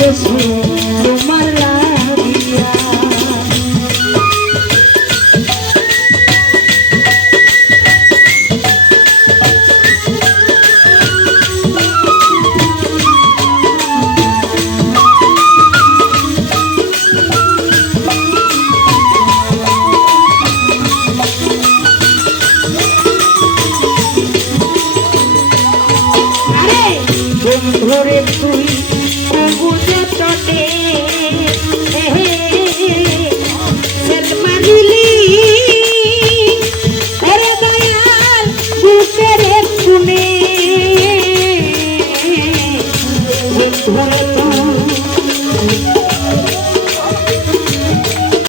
Deus.